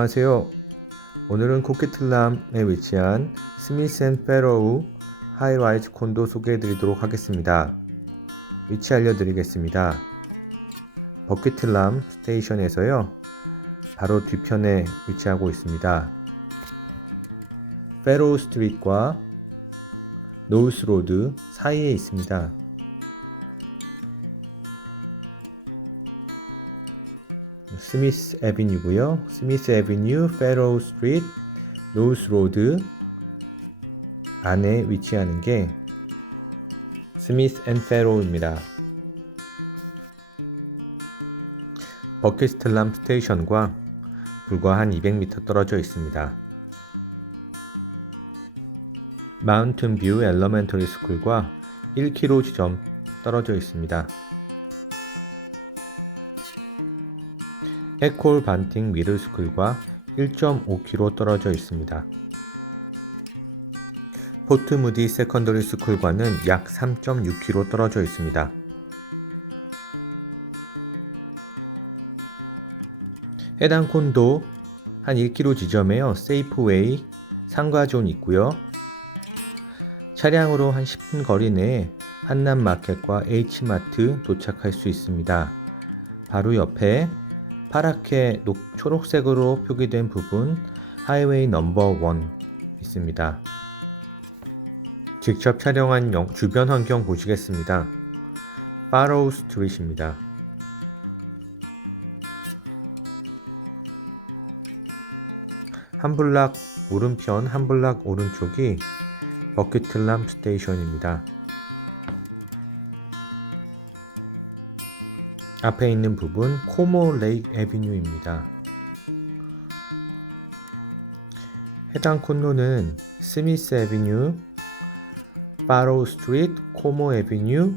안녕하세요. 오늘은 코키틀람에 위치한 스미스 앤 페로우 하이라이즈 콘도 소개해 드리도록 하겠습니다. 위치 알려드리겠습니다. 버킷틀람 스테이션에서요. 바로 뒤편에 위치하고 있습니다. 페로우 스트리트과 노우스 로드 사이에 있습니다. 스미스 애비뉴고요. 스미스 애비뉴, 페로우 스트리트, 노우스 로드 안에 위치하는 게 스미스 앤 페로우입니다. 버킷스틀람 스테이션과 불과 한 200m 떨어져 있습니다. 마운튼 뷰 엘러멘터리 스쿨과 1km 지점 떨어져 있습니다. 에콜 반팅 미들스쿨과 1.5km 떨어져 있습니다. 포트 무디 세컨더리 스쿨과는 약 3.6km 떨어져 있습니다. 해당 콘도 한 1km 지점에요. 세이프웨이, 상가존 있고요. 차량으로 한 10분 거리 내에 한남마켓과 H마트 도착할 수 있습니다. 바로 옆에 파랗게 녹, 초록색으로 표기된 부분 하이웨이 넘버 1 있습니다. 직접 촬영한 영, 주변 환경 보시겠습니다. 파로우 스트릿입니다. 한 블락 오른편, 한 블락 오른쪽이 버킷틀람 스테이션입니다. 앞에 있는 부분 코모 레이크 에비뉴입니다. 해당 콘로는 스미스 에비뉴, 파로우 스트리트, 코모 에비뉴,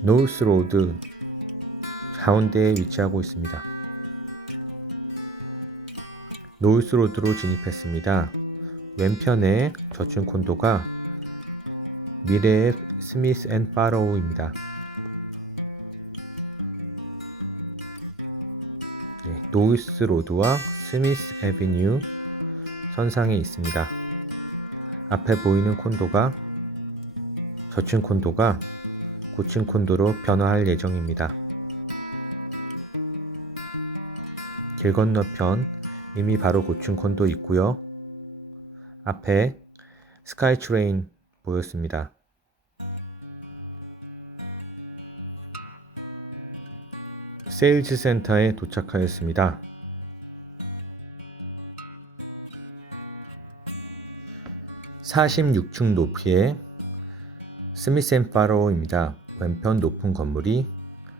노스 로드 가운데에 위치하고 있습니다. 노스 로드로 진입했습니다. 왼편에 저층 콘도가 미래의 스미스 앤 파로우입니다. 노이스 로드와 스미스 에비뉴 선상에 있습니다. 앞에 보이는 콘도가 저층 콘도가 고층 콘도로 변화할 예정입니다. 길 건너편 이미 바로 고층 콘도 있고요. 앞에 스카이 트레인 보였습니다. 세일즈 센터에 도착하였습니다. (46층) 높이의 스미센파로입니다. 왼편 높은 건물이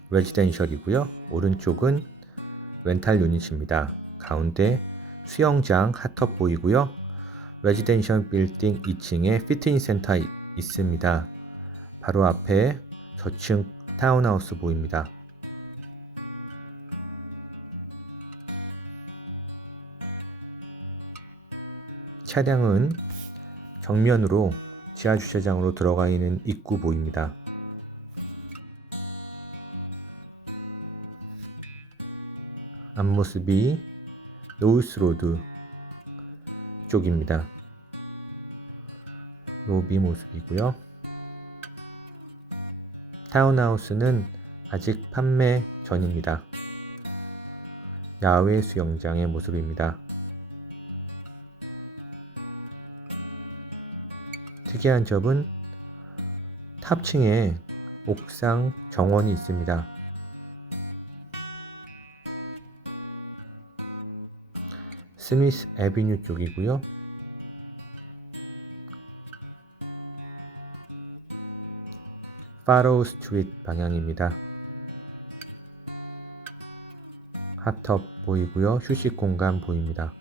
레지덴셜이고요. 오른쪽은 렌탈 유닛입니다. 가운데 수영장 핫헙 보이고요. 레지덴셜 빌딩 2층에 피트닝 센터 있습니다. 바로 앞에 저층 타운하우스 보입니다. 차량은 정면으로 지하 주차장으로 들어가 있는 입구 보입니다. 앞모습이 노우스로드 쪽입니다. 로비 모습이고요. 타운하우스는 아직 판매 전입니다. 야외 수영장의 모습입니다. 특이한 점은 탑층에 옥상 정원이 있습니다. 스미스 애비뉴 쪽이고요. 파로우 스트리트 방향입니다. 핫헙 보이고요. 휴식 공간 보입니다.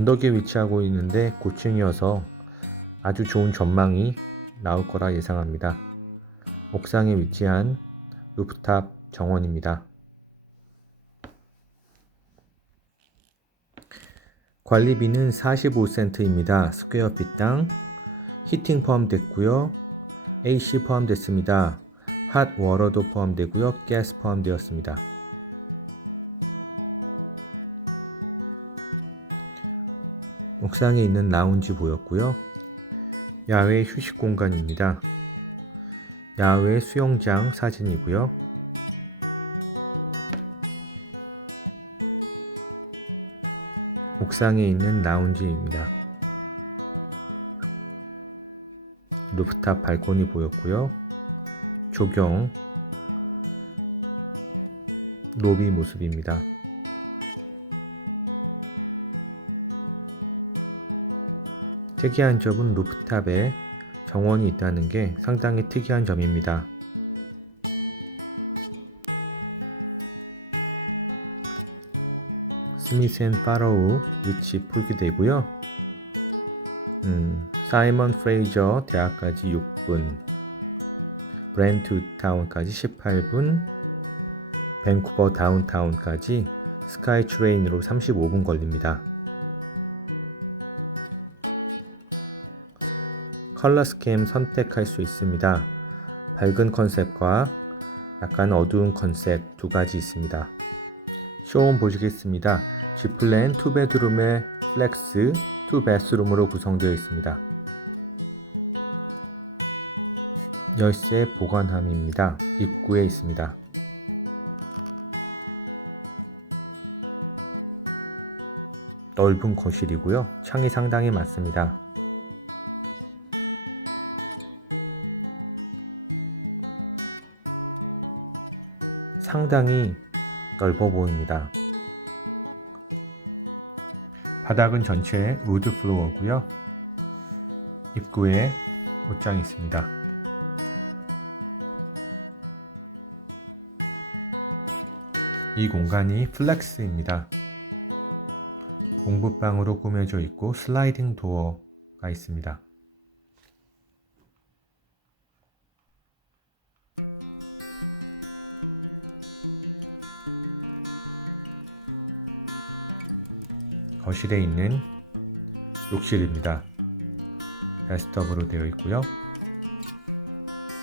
언덕에 위치하고 있는데 고층이어서 아주 좋은 전망이 나올 거라 예상합니다. 옥상에 위치한 루프탑 정원입니다. 관리비는 45센트입니다. 스퀘어 핏당 히팅 포함됐고요. AC 포함됐습니다. 핫 워러도 포함되고요. 가스 포함되었습니다. 옥상에 있는 라운지 보였고요. 야외 휴식 공간입니다. 야외 수영장 사진이고요. 옥상에 있는 라운지입니다. 루프탑 발코니 보였고요. 조경 로비 모습입니다. 특이한 점은 루프탑에 정원이 있다는 게 상당히 특이한 점입니다. 스미스 앤 파로우 위치 표기되고요. 음, 사이먼 프레이저 대학까지 6분, 브랜트 타운까지 18분, 밴쿠버 다운타운까지 스카이 트레인으로 35분 걸립니다. 컬러 스캠 선택할 수 있습니다. 밝은 컨셉과 약간 어두운 컨셉 두 가지 있습니다. 쇼원 보시겠습니다. G플랜 2베드룸의 플렉스 2베스룸으로 구성되어 있습니다. 열쇠 보관함입니다. 입구에 있습니다. 넓은 거실이고요. 창이 상당히 많습니다. 상당히 넓어 보입니다. 바닥은 전체 우드 플로어고요. 입구에 옷장이 있습니다. 이 공간이 플렉스입니다. 공부방으로 꾸며져 있고 슬라이딩 도어가 있습니다. 거실에 있는 욕실입니다. 베스트업으로 되어 있고요.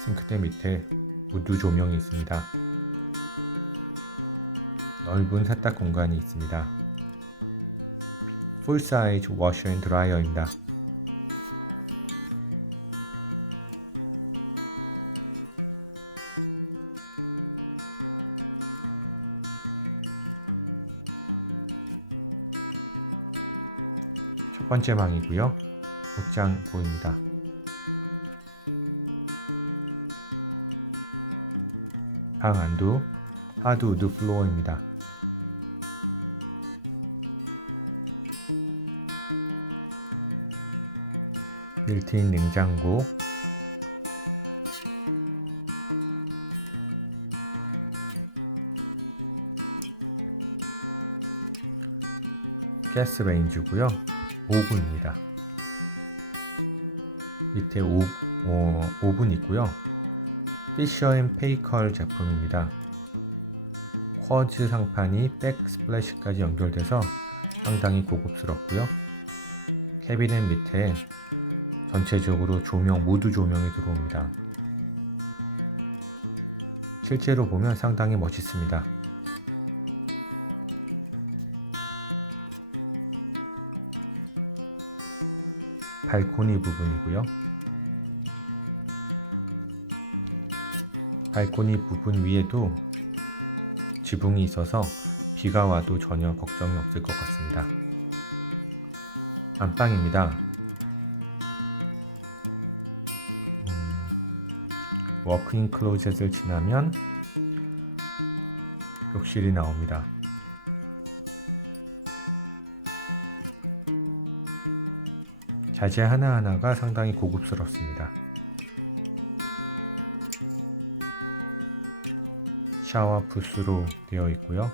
싱크대 밑에 우드 조명이 있습니다. 넓은 세탁 공간이 있습니다. 풀 사이즈 워셔 앤 드라이어입니다. 첫 번째 방이고요. 옷장 보입니다. 방 안도 하드 우드 플로어입니다. 빌트인 냉장고 가스 레인지고요. 오븐입니다. 밑에 오, 어, 오븐 있고요. 피셔 앤 페이컬 제품입니다. 쿼즈 상판이 백 스플래시까지 연결돼서 상당히 고급스럽고요. 캐비넷 밑에 전체적으로 조명, 무드 조명이 들어옵니다. 실제로 보면 상당히 멋있습니다. 발코니 부분이고요. 발코니 부분 위에도 지붕이 있어서 비가 와도 전혀 걱정이 없을 것 같습니다. 안방입니다. 음, 워크인 클로젯을 지나면 욕실이 나옵니다. 자재 하나하나가 상당히 고급스럽습니다. 샤워 부스로 되어 있고요.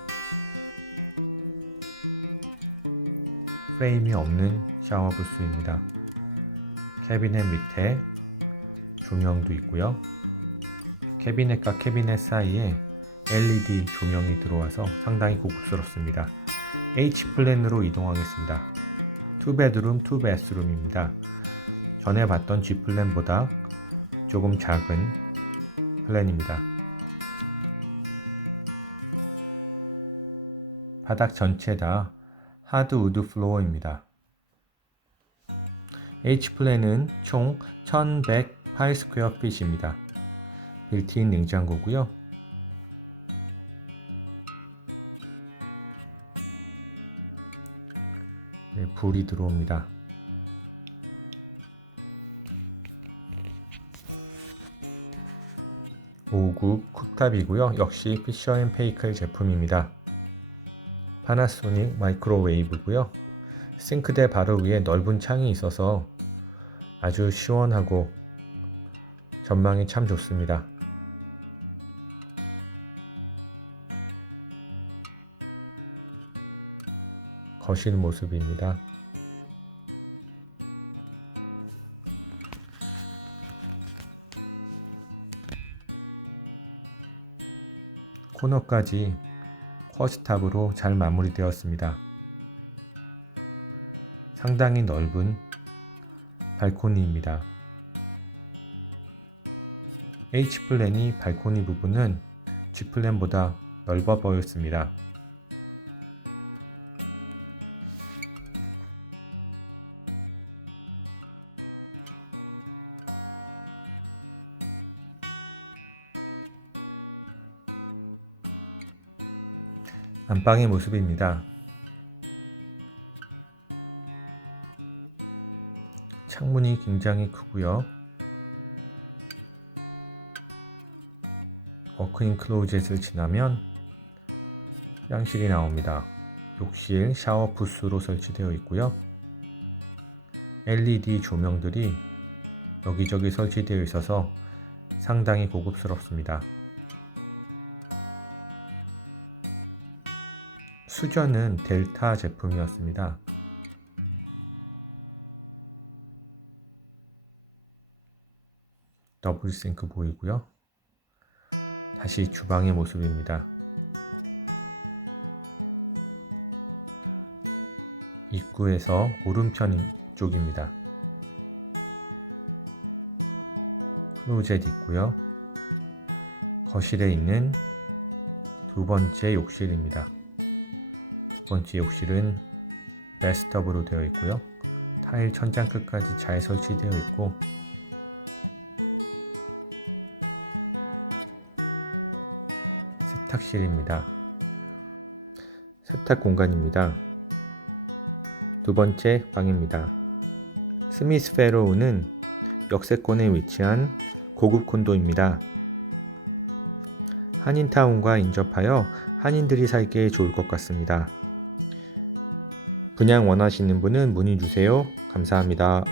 프레임이 없는 샤워 부스입니다. 캐비넷 밑에 조명도 있고요. 캐비넷과 캐비넷 사이에 LED 조명이 들어와서 상당히 고급스럽습니다. H 플랜으로 이동하겠습니다. 2베드룸 2베스룸입니다. 전에 봤던 G 플랜보다 조금 작은 플랜입니다. 바닥 전체 다 하드 우드 플로어입니다. H 플랜은 총 1108 스퀘어 핏입니다. 빌트인 냉장고고요. 네, 불이 들어옵니다. 오구 쿡탑이고요. 역시 피셔앤페이클 제품입니다. 파나소닉 마이크로웨이브고요. 싱크대 바로 위에 넓은 창이 있어서 아주 시원하고 전망이 참 좋습니다. 거실 모습입니다. 코너까지 쿼스탑으로 잘 마무리되었습니다. 상당히 넓은 발코니입니다. H 플랜이 발코니 부분은 G 플랜보다 넓어 보였습니다. 안방의 모습입니다. 창문이 굉장히 크고요. 워크인 클로젯을 지나면 화장실이 나옵니다. 욕실, 샤워 부스로 설치되어 있고요. LED 조명들이 여기저기 설치되어 있어서 상당히 고급스럽습니다. 수전은 델타 제품이었습니다. 더블 싱크 보이고요. 다시 주방의 모습입니다. 입구에서 오른편 쪽입니다. 클로젯 있고요. 거실에 있는 두 번째 욕실입니다. 두 번째 욕실은 베스트업으로 되어 있고요. 타일 천장 끝까지 잘 설치되어 있고 세탁실입니다. 세탁 공간입니다. 두 번째 방입니다. 스미스 페로우는 역세권에 위치한 고급 콘도입니다. 한인타운과 인접하여 한인들이 살기에 좋을 것 같습니다. 분양 원하시는 분은 문의 주세요. 감사합니다.